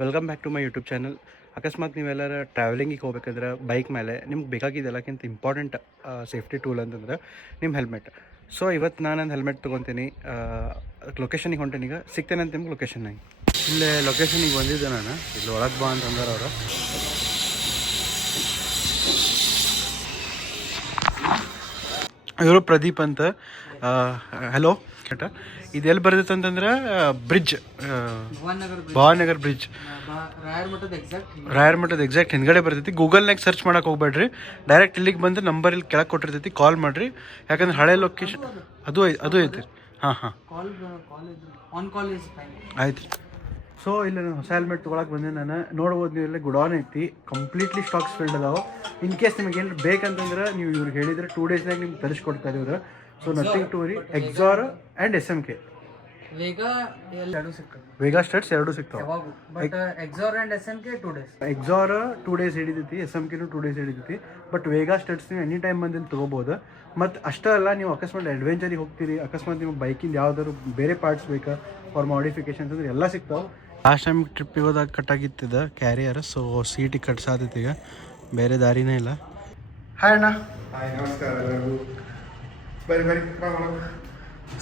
Welcome back to my YouTube channel. ಅಕಸ್ಮಾತ್ ನೀವೆಲ್ಲರ ಟ್ರಾವೆಲಿಂಗಿಗೆ ಹೋಗ್ಬೇಕಂದ್ರೆ ಬೈಕ್ ಮೇಲೆ ನಿಮ್ಗೆ ಬೇಕಾಗಿದ್ದು ಎಲ್ಲಕ್ಕಿಂತ ಇಂಪಾರ್ಟೆಂಟ್ ಸೇಫ್ಟಿ ಟೂಲ್ ಅಂತಂದ್ರೆ ನಿಮ್ಮ ಹೆಲ್ಮೆಟ್. ಸೊ ಇವತ್ತು ನಾನು ನನ್ನ ಹೆಲ್ಮೆಟ್ ತೊಗೊತೀನಿ. ಲೊಕೇಶನಿಗೆ ಹೊಂಟೇನೀಗ, ಸಿಗ್ತೇನೆ ಅಂತ ನಿಮ್ಗೆ ಲೊಕೇಶನ್ನಾಗಿ. ಇಲ್ಲೇ ಲೊಕೇಶನಿಗೆ ಬಂದಿದ್ದೆ ನಾನು. ಇಲ್ಲಿ ಒಳಗೆ ಬಾ ಅಂತಂದ್ರೆ ಅವರು. ಇವರು ಪ್ರದೀಪ್ ಅಂತ. ಹಲೋ, ಇದು ಎಲ್ಲಿ ಬರ್ತೈತೆ ಅಂತಂದ್ರೆ ಬ್ರಿಡ್ಜ್, ಭವಾನಗರ್ ಬ್ರಿಡ್ಜ್, ರಾಯರ್ ಮಠದ ಎಕ್ಸಾಕ್ಟ್ ಹಿಂದ್ಗಡೆ ಬರ್ತೈತಿ. ಗೂಗಲ್ನಾಗ ಸರ್ಚ್ ಮಾಡಕ್ಕೆ ಹೋಗ್ಬೇಡ್ರಿ, ಡೈರೆಕ್ಟ್ ಇಲ್ಲಿಗೆ ಬಂದು ನಂಬರ್ ಇಲ್ಲಿ ಕೆಳಗೆ ಕೊಟ್ಟಿರ್ತೈತಿ, ಕಾಲ್ ಮಾಡಿರಿ. ಯಾಕಂದ್ರೆ ಹಳೆ ಲೊಕೇಶನ್ ಅದು ಐತಿ. ಹಾಂ ಆಯ್ತು. ಸೊ ಇಲ್ಲಿ ನಾನು ಹೊಸ ಹೆಲ್ಮೆಟ್ ತೊಗೊಳಕ್ಕೆ ಬಂದೆ. ನಾನು ನೋಡ್ಬೋದು, ನೀವು ಇಲ್ಲೇ ಗುಡಾನ್ ಐತಿ, ಕಂಪ್ಲೀಟ್ಲಿ ಸ್ಟಾಕ್ಸ್ ಫಿಲ್ಡ್ ಅದಾವೆ. ಇನ್ ಕೇಸ್ ನಿಮಗೆ ಏನು ಬೇಕಂತಂದ್ರೆ ನೀವು ಇವ್ರಿಗೆ ಹೇಳಿದರೆ 2 ಡೇಸ್ನಾಗ ನಿಮ್ಗೆ ತರಿಸ್ಕೊಡ್ತಾರೆ ಇವರು. So nothing to worry. Axor and SMK, Vega Studds ಎರಡೂ ಸಿಗ್ತಾವೆ. ಎಕ್ಸಾರ್ 2 ಡೇಸ್ ಹಿಡಿತೈತಿ, SMKನೂ 2 ಡೇಸ್ ಹಿಡಿತೈತಿ. ಬಟ್ ವೇಗಾ ಸ್ಟಡ್ಸ್ ನೀವು ಎನಿ ಟೈಮ್ ಬಂದು ಇಲ್ಲಿ ತೊಗೋಬೋದು. ಮತ್ತು ಅಷ್ಟೇ ಅಲ್ಲ, ನೀವು ಅಕಸ್ಮಾತ್ ಅಡ್ವೆಂಚರಿಗೆ ಹೋಗ್ತೀರಿ, ಅಕಸ್ಮಾತ್ ನಿಮ್ಮ ಬೈಕಿಂದ ಯಾವ್ದಾದ್ರು ಬೇರೆ ಪಾರ್ಟ್ಸ್ ಬೇಕಾ ಫಾರ್ ಮಾಡಿಫಿಕೇಶನ್ಸ್ ಅಂದ್ರೆ ಎಲ್ಲ ಸಿಗ್ತಾವೆ. ಲಾಸ್ಟ್ ಟೈಮ್ ಟ್ರಿಪ್ಪಿಗೆ ಹೋದಾಗ ಕಟ್ಟಾಗಿತ್ತಿದ್ದ ಕ್ಯಾರಿಯರ್, ಸೊ ಸೀಟಿಗೆ ಕಟ್ಸಾತೈತಿ. ಈಗ ಬೇರೆ ದಾರಿನೇ ಇಲ್ಲ. ಹಾಯ್ ಅಣ್ಣ. ಹಾಯ್, ನಮಸ್ಕಾರ ಎಲ್ಲರಿಗೂ. ಬರಿ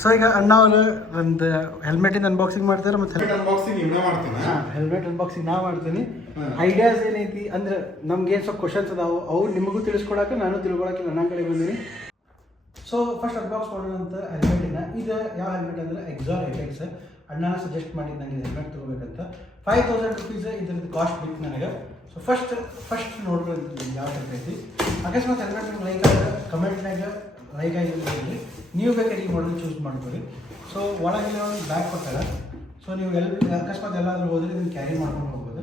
ಸೊ ಈಗ ಅಣ್ಣ ಅವರು ಒಂದು ಹೆಲ್ಮೆಟಿಂದ ಅನ್ಬಾಕ್ಸಿಂಗ್ ಮಾಡ್ತಾರೆ, ಮತ್ತು ಅನ್ಬಾಕ್ಸಿಂಗ್ ಇನ್ನೂ ಮಾಡ್ತಾನೆ. ಹೆಲ್ಮೆಟ್ ಅನ್ಬಾಕ್ಸಿಂಗ್ ನಾ ಮಾಡ್ತೀನಿ. ಐಡಿಯಾಸ್ ಏನೈತಿ ಅಂದ್ರೆ ನಮ್ಗೆ ಏನು ಸ್ವಲ್ಪ ಕ್ವಶನ್ಸ್ ಅದಾವೆ, ಅವ್ರು ನಿಮಗೂ ತಿಳಿಸ್ಕೊಡಕ್ಕೆ, ನಾನು ತಿಳ್ಕೊಳಕ್ಕೆ ನನ್ನ ಕಡೆ ಬಂದೀನಿ. ಸೊ ಫಸ್ಟ್ ಅನ್ಬಾಕ್ಸ್ ಮಾಡೋಣಂತ ಹೆಲ್ಮೆಟಿನ. ಇದು ಯಾವ ಹೆಲ್ಮೆಟ್ ಅಂದರೆ ಎಕ್ಸಾರ್ ಎಫೆಕ್ಟ್ಸ್. ಅಣ್ಣನ ಸಜೆಸ್ಟ್ ಮಾಡಿದ್ದು ನನಗೆ ಹೆಲ್ಮೆಟ್ ತೊಗೋಬೇಕಂತ. 5000 ರುಪೀಸ್ ಇದ್ರದ್ದು ಕಾಸ್ಟ್ ಬಿತ್ತು ನನಗೆ. ಸೊ ಫಸ್ಟ್ ನೋಡ್ರಿ ಯಾವ ಟೈಪ್ ಐತಿ. ಅಕಸ್ಮಾತ್ ಹೆಲ್ಮೆಟ್ ನಿಮ್ಗೆ ಲೈಕ್ ಆದ್ರೆ ಕಮೆಂಟ್ನಾಗ ಲೈಕ್ ಆಗಿರ್ಬೋದು. ನೀವು ಬೇಕಾದ್ರೆ ಈ ಮಾಡಲ್ ಚೂಸ್ ಮಾಡ್ಕೊಳ್ಳಿ. ಸೊ ಒಳಗೆಲ್ಲ ಒಂದು ಬ್ಯಾಗ್ ಕೊಟ್ಟಾಗ, ಸೊ ನೀವು ಅಕಸ್ಮಾತ್ ಎಲ್ಲಾದರೂ ಹೋದರೆ ಇದನ್ನು ಕ್ಯಾರಿ ಮಾಡ್ಕೊಂಡು ಹೋಗ್ಬೋದು.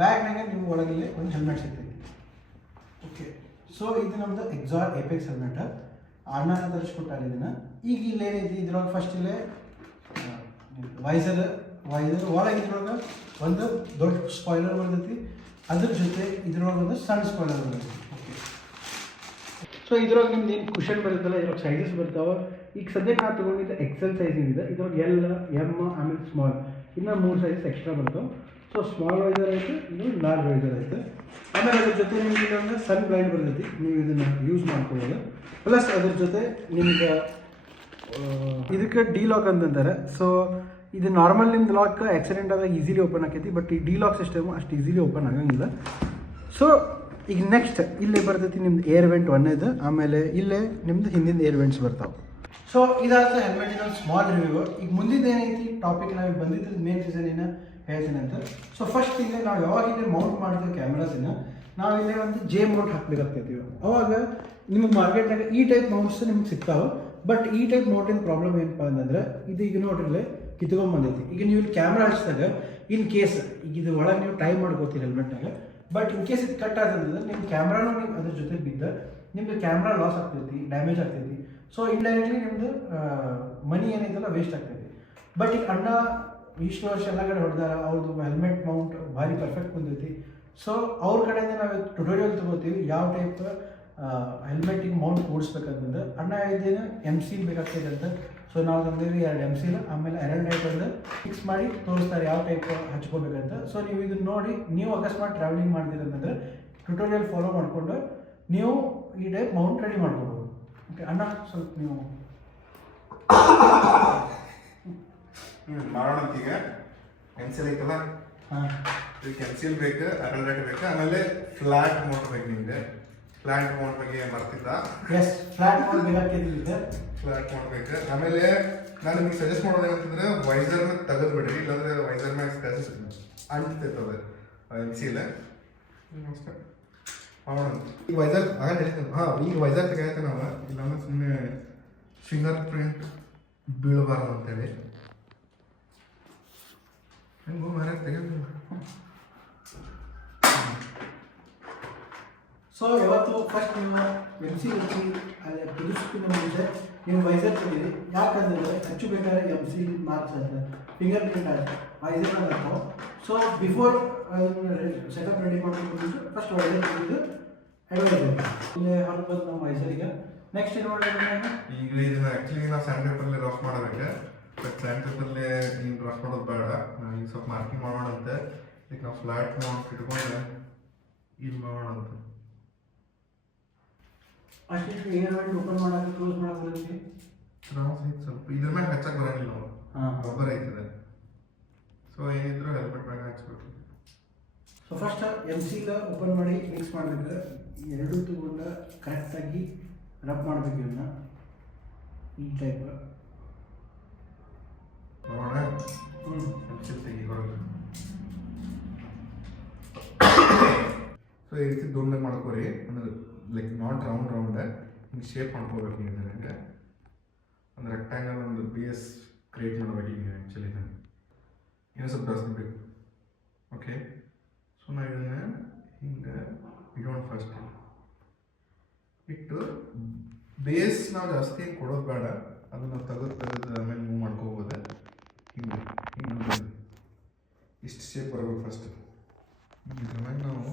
ಬ್ಯಾಗ್ನಾಗ ನೀವು ಒಳಗಲ್ಲೇ ಒಂದು ಹೆಲ್ಮೆಟ್ ಸಿಗ್ತೈತಿ. ಓಕೆ, ಸೊ ಇದು ನಮ್ಮದು ಎಕ್ಸಾರ್ ಎಪೆಕ್ಸ್ ಹೆಲ್ಮೆಟ್. ಅಣ್ಣ ತರಿಸ್ಕೊಟ್ಟಾರೆ ಇದನ್ನು. ಈಗ ಇಲ್ಲೇನೈತಿ ಇದ್ರೊಳಗೆ ಫಸ್ಟ್ ಇಲ್ಲೇ ವೈಸರ್ ಒಳಗೆ ಇದ್ರೊಳಗೆ ಒಂದು ದೊಡ್ಡ ಸ್ಪಾಯ್ಲರ್ ಬರ್ತೈತಿ. ಅದ್ರ ಜೊತೆ ಇದ್ರೊಳಗೆ ಒಂದು ಸಣ್ಣ ಸ್ಪಾಯ್ಲರ್ ಬರ್ತೈತಿ. ಓಕೆ, ಸೊ ಇದ್ರೊಳಗೆ ನಿಮ್ದು ಏನು ಕುಷನ್ ಬರುತ್ತಲ್ಲ, ಇದ್ರೊಳಗೆ ಸೈಜಸ್ ಬರ್ತಾವೆ. ಈಗ ಸದ್ಯಕ್ಕೆ ನಾನು ತೊಗೊಂಡಿದ್ದು XL ಸೈಜ್ ಇದೆ. ಇದ್ರೊಳಗೆ L, M ಆಮೇಲೆ ಸ್ಮಾಲ್, ಇನ್ನೂ 3 ಸೈಜಸ್ ಎಕ್ಸ್ಟ್ರಾ ಬರ್ತಾವೆ. ಸೊ ಸ್ಮಾಲ್ ವೈಸರ್ ಆಯಿತು, ಇದು ಲಾರ್ಜ್ ವೈಸರ್ ಆಯಿತು. ಆಮೇಲೆ ಅದ್ರ ಜೊತೆ ನಿಮ್ಗೆ ಇದೊಂದು ಸನ್ ಬ್ಲೈಂಡ್ ಬರ್ತೈತಿ, ನೀವು ಇದನ್ನು ಯೂಸ್ ಮಾಡ್ಕೊಳ್ಳೋದು. ಪ್ಲಸ್ ಅದ್ರ ಜೊತೆ ನಿಮ್ಗೆ ಇದಕ್ಕೆ ಡಿ ಲಾಕ್ ಅಂತಂತಾರೆ. ಸೊ ಇದು ನಾರ್ಮಲ್ ನಿಮ್ದು ಲಾಕ್ ಆಕ್ಸಿಡೆಂಟ್ ಆದಾಗ ಈಸಿಲಿ ಓಪನ್ ಆಕೈತಿ, ಬಟ್ ಈ ಡಿ ಲಾಕ್ ಸಿಸ್ಟಮು ಅಷ್ಟು ಈಸಿಲಿ ಓಪನ್ ಆಗಂಗಿಲ್ಲ. ಸೊ ಈಗ ನೆಕ್ಸ್ಟ್ ಇಲ್ಲೇ ಬರ್ತೈತಿ ನಿಮ್ದು ಏರ್ ವೆಂಟ್ 1 ಇದೆ. ಆಮೇಲೆ ಇಲ್ಲೇ ನಿಮ್ದು ಹಿಂದಿನ ಏರ್ ವೆಂಟ್ಸ್ ಬರ್ತಾವೆ. ಸೊ ಇದಾದ ಹೆಲ್ಮೆಟಿನ ಒಂದು ಸ್ಮಾಲ್ ರಿವ್ಯೂ. ಈಗ ಮುಂದಿದ್ದು ಏನೈತಿ ಟಾಪಿಕ್, ನಾವು ಬಂದಿದ್ದು ಮೇನ್ ರೀಸನ್ ಏನು ಹೇಳ್ತೀನಿ ಅಂತ. ಸೊ ಫಸ್ಟ್ ಇಲ್ಲೇ ನಾವು ಯಾವಾಗ ಇಲ್ಲೇ ಮೌಂಟ್ ಮಾಡ್ತೀವಿ ಕ್ಯಾಮ್ರಾಸಿನ, ನಾವು ಇಲ್ಲೇ ಒಂದು J ಮೌಂಟ್ ಹಾಕ್ಬೇಕಾಗ್ತೈತಿ. ಅವಾಗ ನಿಮಗೆ ಮಾರ್ಕೆಟ್ನಾಗ ಈ ಟೈಪ್ ಮೌಂಟ್ಸ್ ನಿಮ್ಗೆ ಸಿಗ್ತಾವೆ. ಬಟ್ ಈ ಟೈಪ್ ಮೌಂಟಿನ ಪ್ರಾಬ್ಲಮ್ ಏನಪ್ಪ ಅಂತಂದ್ರೆ, ಇದು ಈಗ ನೋಡ್ರಿ ಕಿತ್ಕೊಂಡ್ಬಂದೈತಿ. ಈಗ ನೀವು ಇಲ್ಲಿ ಕ್ಯಾಮ್ರಾ ಹಚ್ಚಿದಾಗ ಇನ್ ಕೇಸ್ ಈಗ ಇದು ಒಳಗೆ ನೀವು ಟೈಮ್ ಮಾಡ್ಕೋತೀರಿ ಹೆಲ್ಮೆಟ್ನಾಗ, ಬಟ್ ಇನ್ ಕೇಸ್ ಇದು ಕಟ್ ಆಗ್ತಂದ್ರೆ ನಿಮ್ಮ ಕ್ಯಾಮ್ರಾನು ನೀವು ಅದ್ರ ಜೊತೆ ಬಿದ್ದ ನಿಮ್ದು ಕ್ಯಾಮ್ರಾ ಲಾಸ್ ಆಗ್ತೈತಿ, ಡ್ಯಾಮೇಜ್ ಆಗ್ತೈತಿ. ಸೊ ಇಂಡೈರೆಕ್ಟ್ಲಿ ನಿಮ್ಮದು ಮನಿ ಏನೈತಲ್ಲ ವೇಸ್ಟ್ ಆಗ್ತೈತಿ. ಬಟ್ ಈಗ ಅಣ್ಣ ಇಷ್ಟು ವರ್ಷ ಎಲ್ಲ ಕಡೆ ಹೊಡೆದಾರ, ಅವ್ರದ್ದು ಹೆಲ್ಮೆಟ್ ಮೌಂಟ್ ಭಾರಿ ಪರ್ಫೆಕ್ಟ್ ಬಂದೈತಿ. ಸೊ ಅವ್ರ ಕಡೆಯಿಂದ ನಾವು ಟ್ಯುಟೋರಿಯಲ್ ತೊಗೋತೀವಿ ಯಾವ ಟೈಪ್ ಹೆಲ್ಮೆಟಿಗೆ ಮೌಂಟ್ ಕೂಡಿಸ್ಬೇಕಂತಂದ್ರೆ. ಅಣ್ಣ ಹೇಳಿದ್ದೇನೆ MC ಬೇಕಾಗ್ತೈತೆ ಅಂತ. ಸೊ ನಾವು ತಂದೇವಿ 2 MC, ಆಮೇಲೆ 2 ಟೈಪಲ್ಲಿ ಫಿಕ್ಸ್ ಮಾಡಿ ತೋರಿಸ್ತಾರೆ ಯಾವ ಟೈಪ್ ಹಚ್ಕೋಬೇಕಂತ. ಸೊ ನೀವು ಇದನ್ನು ನೋಡಿ, ನೀವು ಅಕಸ್ಮಾತ್ ಟ್ರಾವೆಲಿಂಗ್ ಮಾಡ್ತೀರಂತಂದ್ರೆ ಟ್ಯುಟೋರಿಯಲ್ ಫಾಲೋ ಮಾಡಿಕೊಂಡು ನೀವು ಈ ಟೈಪ್ ಮೌಂಟ್ ರೆಡಿ ಮಾಡ್ಕೊಬೋದು. ಓಕೆ ಅಣ್ಣ, ಸ್ವಲ್ಪ ನೀವು ಮಾಡೋಣ. ಈಗ ಪೆನ್ಸಿಲ್ ಐತಲ್ಲ, ಇದಕ್ಕೆ ಪೆನ್ಸಿಲ್ ಬೇಕು, 2 ಬೇಕು. ಆಮೇಲೆ ಫ್ಲಾಟ್ ಮೌಂಟ್ ಬೇಕು. ನಿಮಗೆ ಫ್ಲಾಟ್ ಮೌಂಟ್ ಬಗ್ಗೆ ಬರ್ತಿದ್ದ? ಎಸ್, ಫ್ಲಾಟ್ ಮೌಂಟ್ ಬೇಕಾಗ್ತೈತಿ. ಫ್ಲಾಟ್ ಮೌಂಟ್ ಬೇಕು. ಆಮೇಲೆ ನಾನು ನಿಮ್ಗೆ ಸಜೆಸ್ಟ್ ಮಾಡೋದು ಏನಂತಂದ್ರೆ ವೈಸರ್ನ ತೆಗೆದು ಬಿಡ್ರಿ, ಇಲ್ಲಾಂದ್ರೆ ವೈಸರ್ ಮ್ಯಾಗ ಸ್ಕ್ರಾಚಸ್ ಅಂಟಿರ್ತದೆ MC ಅಷ್ಟೇ ಮಾಡೋಣ. ಈಗ ವೈಸರ್ ಆಗ ಹೇಳ್ತೇನೆ. ಈಗ ವೈಸರ್ ತೆಗೆಯುತ್ತೆ ನಾವು, ಇಲ್ಲಾಂದ್ರೆ ಸುಮ್ಮನೆ ಫಿಂಗರ್ ಪ್ರಿಂಟ್ ಬೀಳಬಾರ್ದು ಅಂತೇಳಿ ಹೆಂಗೋ ಮರ ತೆಗೆದು. ಸೊ ಯಾವತ್ತು ಫಸ್ಟ್ ನೀವು MC ಅಲ್ಲಿ ಕುದಿಸ್ಕಿನ ಮುಂಚೆ ನೀವು ವೈಸರ್ ತೆಗೀರಿ. ಯಾಕಂದರೆ ಹಚ್ಚಬೇಕಾದ್ರೆ MC ಮಾರ್ಕ್ಸ್ ಆಗ್ತದೆ, ಫಿಂಗರ್ ಪ್ರಿಂಟ್ ಆಗುತ್ತೆ, ವೈಸರ್ ಆಗ್ತಾವೆ. ಸೊ ಬಿಫೋರ್ ಸೆಟಪ್ ರೆಡಿ ಮಾಡ್ಕೊಂಡು ಫಸ್ಟ್ ವೈಸರ್ ತೆಗೆದು ಅಡ್ವೈಸರ್ ಇಲ್ಲೇ ಹೊರಗೆ ಬಂದು ನಾವು ವೈಸರಿಗೆ ನೆಕ್ಸ್ಟ್ ಏನು ಮಾಡಬೇಕು. ಈಗ ಇದನ್ನ ಆ್ಯಕ್ಚುಲಿ ನಾವು ಸ್ಯಾಂಡ್ ಪೇಪರ್ಲಿ ರಾಫ್ ಮಾಡಬೇಕು. ಬಟ್ ಸ್ಯಾಂಡ್ ಪೇಪರ್ಲಿ ನೀನು ರಾಫ್ ಮಾಡೋದು ಬೇಡ. ಈಗ ಸ್ವಲ್ಪ ಮಾರ್ಕಿಂಗ್ ಮಾಡೋಣಂತೆ. ಈಗ ನಾವು ಫ್ಲಾಟ್ ಮೌಂಟ್ ಇಟ್ಕೊಂಡ್ರೆ ಇಲ್ಲಿ ಮಾಡೋಣ ಅಂತ ಅಷ್ಟು ಏರ್ ವೆಂಟ್ ಓಪನ್ ಮಾಡೋಕೆ ಕ್ಲೋಸ್ ಮಾಡೋಕೆ ತ್ರಾಸ ಐತೆ ಸ್ವಲ್ಪ ಇದ್ರ ಮ್ಯಾಗ ಹಚ್ಚಕ್ಕೆ ಬರಂಗಿಲ್ಲ ನಾವು ರಬ್ಬರ್ ಐತದೆ ಸೊ ಏನಿದ್ರು ಹೆಲ್ಮೆಟ್ ಮ್ಯಾಗ ಹಚ್ಬೇಕು ಸೊ ಫಸ್ಟ್ ಎಮ್ ಸಿಲ ಓಪನ್ ಮಾಡಿ ಮಿಕ್ಸ್ ಮಾಡಬೇಕು ಎರಡೂ ತಗೊಂಡ ಕರೆಕ್ಟಾಗಿ ರಬ್ ಮಾಡಬೇಕು ಇವನ್ನ ಈ ಟೈಪ್ ನೋಡೋಣ ಎಮ್ ತೆಗಿ ಹೊರಗೆ ಸೊ ಈ ರೀತಿ ದುಂಡಾಗಿ ಮಾಡ್ಕೋರಿ ಅಂದ್ರೆ ಲೈಕ್ ನಾಟ್ ರೌಂಡ್ ಹಿಂಗೆ ಶೇಪ್ ಮಾಡ್ಕೋಬೇಕು ಹಿಂಗೆ ಹಂಗೆ ಒಂದು ರೆಕ್ಟ್ಯಾಂಗಲ್ ಒಂದು ಬೇಸ್ ಕ್ರಿಯೇಟ್ ಮಾಡಬೇಕು ಹಿಂಗೆ ಆ್ಯಕ್ಚುಲಿ ಇನ್ನೂ ಸ್ವಲ್ಪ ಜಾಸ್ತಿ ಬೇಕು ಓಕೆ ಸೊ ನಾವು ಇದನ್ನು ಹಿಂಗೆ ಇಡೋಣ ಫಸ್ಟ್ ಇಟ್ಟು ಬೇಸ್ ನಾವು ಜಾಸ್ತಿ ಕೊಡೋದು ಬೇಡ ಅದನ್ನು ತೆಗೆದು ಆಮೇಲೆ ಮೂವ್ ಮಾಡ್ಕೋಬೋದು ಹಿಂಗೆ ಹಿಂಗೆ ಇಷ್ಟು ಶೇಪ್ ಬರಬೇಕು ಫಸ್ಟ್ ಇದ್ರ ಮೇಲೆ ನಾವು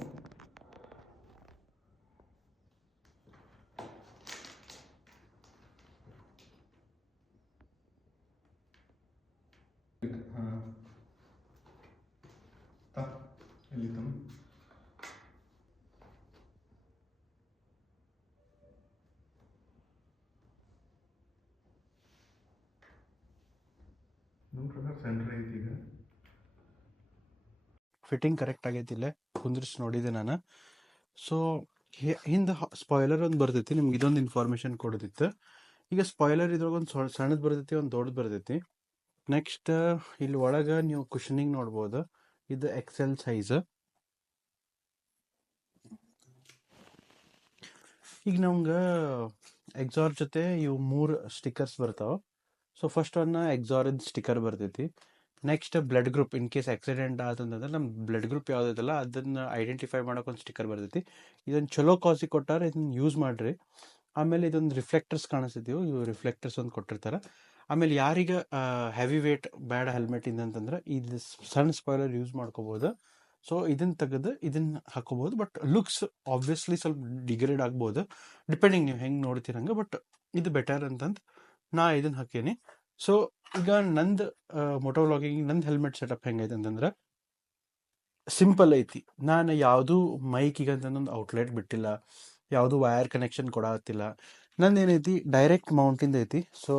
ಇಲ್ಲಿ ತಮ್ಮ ನಮ್ಮ ಪ್ರಕಾರ ಸೆಂಟ್ರ್ ಐತಿ ಈಗ ಫಿಟ್ಟಿಂಗ್ ಕರೆಕ್ಟ್ ಆಗೈತಿ ಇಲ್ಲೇ ಕುಂದ್ರಿಸಿ ನೋಡಿದೆ ನಾನು ಸೊ ಹಿಂದೆ ಸ್ಪಾಯ್ಲರ್ ಒಂದು ಬರ್ತೈತಿ ನಿಮ್ಗೆ ಇದೊಂದು ಇನ್ಫಾರ್ಮೇಷನ್ ಕೊಡೋದಿತ್ತು ಈಗ ಸ್ಪಾಯ್ಲರ್ ಇದ್ರಾಗ ಒಂದು ಸಣ್ಣದು ಬರ್ತೈತಿ ಒಂದು ದೊಡ್ಡದು ಬರ್ತೈತಿ ನೆಕ್ಸ್ಟ್ ಇಲ್ಲಿ ಒಳಗೆ ನೀವು ಕುಷನಿಂಗ್ ನೋಡ್ಬೋದು ಇದು ಎಕ್ಸೆಲ್ ಸೈಜ್ ಈಗ ನಮ್ಗೆ ಎಕ್ಸಾರ್ ಜೊತೆ ಇವು 3 ಸ್ಟಿಕ್ಕರ್ಸ್ ಬರ್ತಾವೆ ಸೊ ಫಸ್ಟ್ ಒನ್ ಎಕ್ಸಾರಿದ್ ಸ್ಟಿಕ್ಕರ್ ಬರ್ತೈತಿ next blood group in case accident ಆತಂದ್ರೆ ನಮ್ಮ ಬ್ಲಡ್ ಗ್ರೂಪ್ ಯಾವುದೈತಲ್ಲ ಅದನ್ನು ಐಡೆಂಟಿಫೈ ಮಾಡೋಕೆ ಒಂದು ಸ್ಟಿಕ್ಕರ್ ಬರ್ತೈತಿ ಇದನ್ನು ಚಲೋ ಕಾಸಿಗೆ ಕೊಟ್ಟಾರೆ ಇದನ್ನ ಯೂಸ್ ಮಾಡಿರಿ ಆಮೇಲೆ ಇದೊಂದು ರಿಫ್ಲೆಕ್ಟರ್ಸ್ ಕಾಣಿಸ್ತಿದ್ದೀವಿ ಇವು ರಿಫ್ಲೆಕ್ಟರ್ಸ್ ಒಂದು ಕೊಟ್ಟಿರ್ತಾರೆ ಆಮೇಲೆ ಯಾರಿಗೆ ಹೆವಿ ವೇಟ್ ಬೇಡ ಹೆಲ್ಮೆಟ್ ಇಂದಂತಂದ್ರೆ ಇದು ಸಣ್ಣ ಸ್ಪಾಯ್ಲರ್ ಯೂಸ್ ಮಾಡ್ಕೋಬೋದು ಸೊ ಇದನ್ನು ತೆಗೆದು ಇದನ್ನು ಹಾಕೋಬೋದು ಬಟ್ ಲುಕ್ಸ್ ಆಬ್ವಿಯಸ್ಲಿ ಸ್ವಲ್ಪ ಡಿಗ್ರೇಡ್ ಆಗ್ಬೋದು ಡಿಪೆಂಡಿಂಗ್ ನೀವು ಹೆಂಗೆ ನೋಡ್ತೀರಂಗೆ ಬಟ್ ಇದು ಬೆಟರ್ ಅಂತಂದು ನಾ ಇದನ್ನು ಹಾಕೀನಿ ಸೊ ಈಗ ನಂದು ಮೋಟೋ ವ್ಲಾಗಿಂಗ್ ನಂದು ಹೆಲ್ಮೆಟ್ ಸೆಟಪ್ ಹೆಂಗೈತೆ ಅಂತಂದ್ರೆ ಸಿಂಪಲ್ ಐತಿ ನಾನು ಯಾವುದೂ ಮೈಕಿಗೆ ಅಂತಂದೊಂದು ಔಟ್ಲೆಟ್ ಬಿಟ್ಟಿಲ್ಲ ಯಾವುದು ವೈರ್ ಕನೆಕ್ಷನ್ ಕೊಡತ್ತಿಲ್ಲ ನಂದು ಏನೈತಿ ಡೈರೆಕ್ಟ್ ಮೌಂಟಿಂದ ಐತಿ ಸೊ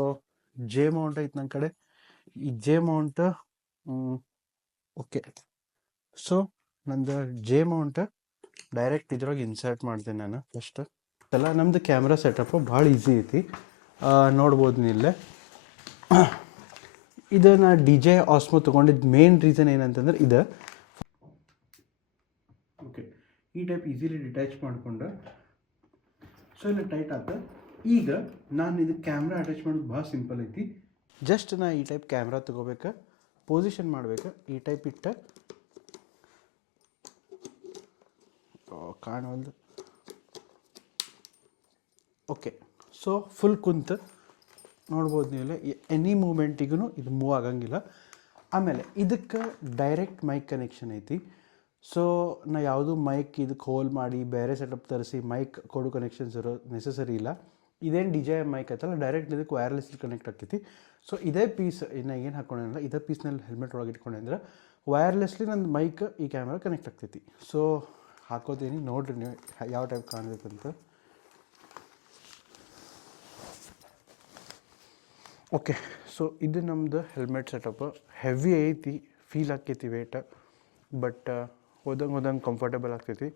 ಜೆ ಮೌಂಟ್ ಐತಿ ನನ್ನ ಕಡೆ ಈ ಜೆ ಮೌಂಟ್ ಓಕೆ ಸೊ ನಂದು ಜೆ ಮೌಂಟ್ ಡೈರೆಕ್ಟ್ ಇದ್ರೊಳಗೆ ಇನ್ಸರ್ಟ್ ಮಾಡ್ತೀನಿ ನಾನು ಫಸ್ಟ್ ಎಲ್ಲ ನಮ್ಮದು ಕ್ಯಾಮ್ರಾ ಸೆಟಪ್ಪು ಭಾಳ ಈಸಿ ಐತಿ ನೋಡ್ಬೋದು ನೀಲ್ಲೇ ಇದು ನಾ ಡಿ ಜೆ ಆಸ್ಮೋ ತೊಗೊಂಡಿದ್ದು ಮೇನ್ ರೀಸನ್ ಏನಂತಂದ್ರೆ ಇದು ಓಕೆ ಈ ಟೈಪ್ ಈಸಿಲಿ ಡಿಟ್ಯಾಚ್ ಮಾಡ್ಕೊಂಡು ಸೊ ಇಲ್ಲ ಟೈಟ್ ಆತ ಈಗ ನಾನು ಇದು ಕ್ಯಾಮ್ರಾ ಅಟ್ಯಾಚ್ ಮಾಡೋದು ಭಾಳ ಸಿಂಪಲ್ ಐತಿ ಜಸ್ಟ್ ನಾ ಈ ಟೈಪ್ ಕ್ಯಾಮ್ರಾ ತೊಗೋಬೇಕು ಪೊಸಿಷನ್ ಮಾಡ್ಬೇಕು ಈ ಟೈಪ್ ಇಟ್ಟು ಕಾಣವಲ್ದು ಓಕೆ ಸೊ ಫುಲ್ ಕುಂತು ನೋಡ್ಬೋದು ನೀವು ಎನಿ ಮೂಮೆಂಟಿಗೂ ಇದು ಮೂವ್ ಆಗಂಗಿಲ್ಲ ಆಮೇಲೆ ಇದಕ್ಕೆ ಡೈರೆಕ್ಟ್ ಮೈಕ್ ಕನೆಕ್ಷನ್ ಐತಿ ಸೊ ನಾ ಯಾವುದೂ ಮೈಕ್ ಇದಕ್ಕೆ ಹೋಲ್ ಮಾಡಿ ಬೇರೆ ಸೆಟಪ್ ತರಿಸಿ ಮೈಕ್ ಕೊಡು ಕನೆಕ್ಷನ್ಸ್ ಇರೋ ನೆಸಸರಿ ಇಲ್ಲ ಇದೇನು ಡಿ ಜೆ ಮೈಕ್ ಐತಲ್ಲ ಡೈರೆಕ್ಟ್ ಇದಕ್ಕೆ ವೈರ್ಲೆಸ್ಲಿ ಕನೆಕ್ಟ್ ಆಗ್ತೈತಿ ಸೊ ಇದೇ ಪೀಸ್ ಇನ್ನು ಏನು ಹಾಕ್ಕೊಂಡ್ರೆ ಇದೇ ಪೀಸ್ನಲ್ಲಿ ಹೆಲ್ಮೆಟ್ ಒಳಗೆ ಇಟ್ಕೊಂಡೆ ಅಂದ್ರೆ ವೈರ್ಲೆಸ್ಲಿ ನನ್ನ ಮೈಕ್ ಈ ಕ್ಯಾಮ್ರಾ ಕನೆಕ್ಟ್ ಆಗ್ತೈತಿ ಸೊ ಹಾಕೋತೀನಿ ನೋಡಿರಿ ನೀವು ಯಾವ ಟೈಪ್ ಕಾಣ್ತೈತೆ ಅಂತ ಓಕೆ ಸೊ ಇದು ನಮ್ಮದು ಹೆಲ್ಮೆಟ್ ಸೆಟಪ್ ಹೆವಿ ಐತಿ ಫೀಲ್ ಆಕೈತಿ ವೇಟ್ ಬಟ್ ಹೋದಂಗೆ ಕಂಫರ್ಟೇಬಲ್ ಆಗ್ತೈತಿ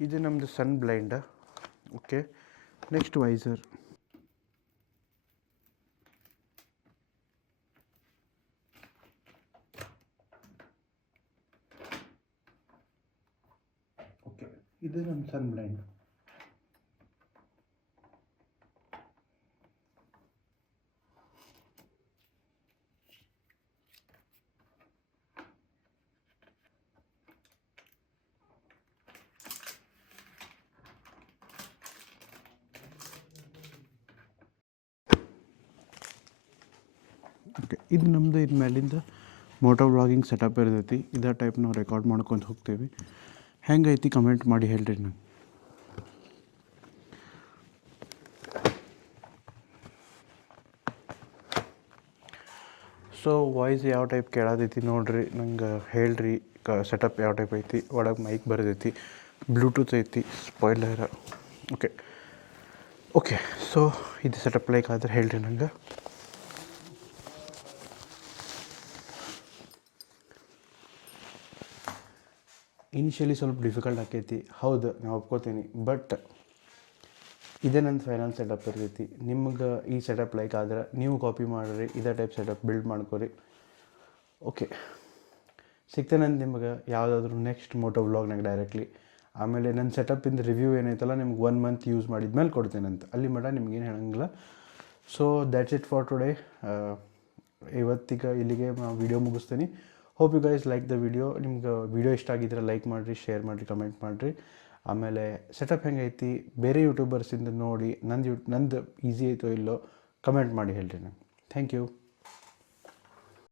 ಇದು ನಮ್ಮದು sun blind okay next visor okay ಇದು ನಮ್ಮ ಸನ್ ಬ್ಲೈಂಡ್ ಓಕೆ ಇದು ನಮ್ಮದು ಇದು ಮೇಲಿಂದ ಮೋಟೋ ವ್ಲಾಗಿಂಗ್ ಸೆಟಪ್ ಇರ್ತೈತಿ ಇದೇ ಟೈಪ್ ನಾವು ರೆಕಾರ್ಡ್ ಮಾಡ್ಕೊಂಡು ಹೋಗ್ತೀವಿ ಹೆಂಗೈತಿ ಕಮೆಂಟ್ ಮಾಡಿ ಹೇಳ್ರಿ ನಂಗೆ ಸೊ ವಾಯ್ಸ್ ಯಾವ ಟೈಪ್ ಕೇಳತೈತಿ ನೋಡ್ರಿ ನಂಗೆ ಹೇಳ್ರಿ ಸೆಟಪ್ ಯಾವ ಟೈಪ್ ಐತಿ, ಒಳಗೆ ಮೈಕ್ ಬರೋದೈತಿ, ಬ್ಲೂಟೂತ್ ಐತಿ, ಸ್ಪಾಯ್ಲರ್. ಓಕೆ ಸೊ ಇದು ಸೆಟಪ್ ಲೈಕ್ ಆದ್ರೆ ಹೇಳ್ರಿ ನಂಗೆ. ಇನಿಷಿಯಲಿ ಸ್ವಲ್ಪ ಡಿಫಿಕಲ್ಟ್ ಆಕೈತಿ, ಹೌದು ನಾನು ಒಪ್ಕೋತೀನಿ. ಬಟ್ ಇದೇ ನನ್ನ ಫೈನಲ್ ಸೆಟಪ್ ಇರ್ತೈತಿ. ನಿಮ್ಗೆ ಈ ಸೆಟಪ್ ಲೈಕ್ ಆದ್ರೆ ನೀವು ಕಾಪಿ ಮಾಡಿರಿ, ಇದೇ ಟೈಪ್ ಸೆಟಪ್ ಬಿಲ್ಡ್ ಮಾಡ್ಕೊರಿ. ಓಕೆ, ಸಿಗ್ತೇನಂತ ನಿಮ್ಗೆ ಯಾವುದಾದ್ರೂ ನೆಕ್ಸ್ಟ್ ಮೋಟೋ ವ್ಲಾಗ್ನಾಗ ಡೈರೆಕ್ಟ್ಲಿ. ಆಮೇಲೆ ನನ್ನ ಸೆಟಪಿಂದ ರಿವ್ಯೂ ಏನೈತಲ್ಲ ನಿಮ್ಗೆ 1 ಮಂತ್ ಯೂಸ್ ಮಾಡಿದ್ಮೇಲೆ ಕೊಡ್ತೇನಂತ. ಅಲ್ಲಿ ಮಟ ನಿಮ್ಗೇನು ಹೇಳಂಗಿಲ್ಲ. So that's it for today. ಇವತ್ತಿಗೆ ಇಲ್ಲಿಗೆ ನಾನು ವೀಡಿಯೋ ಮುಗಿಸ್ತೀನಿ. Hope you guys like the video. ನಿಮ್ಗೆ ವಿಡಿಯೋ ಇಷ್ಟ ಆಗಿದ್ರೆ ಲೈಕ್ ಮಾಡಿರಿ, ಶೇರ್ ಮಾಡಿರಿ, ಕಮೆಂಟ್ ಮಾಡಿರಿ. ಆಮೇಲೆ ಸೆಟಪ್ ಹೆಂಗೈತಿ ಬೇರೆ ಯೂಟ್ಯೂಬರ್ಸಿಂದ ನೋಡಿ ನಂದು ಈಸಿ ಐತೋ ಇಲ್ಲೋ ಕಮೆಂಟ್ ಮಾಡಿ ಹೇಳ್ರಿ ನಂಗೆ. Thank you.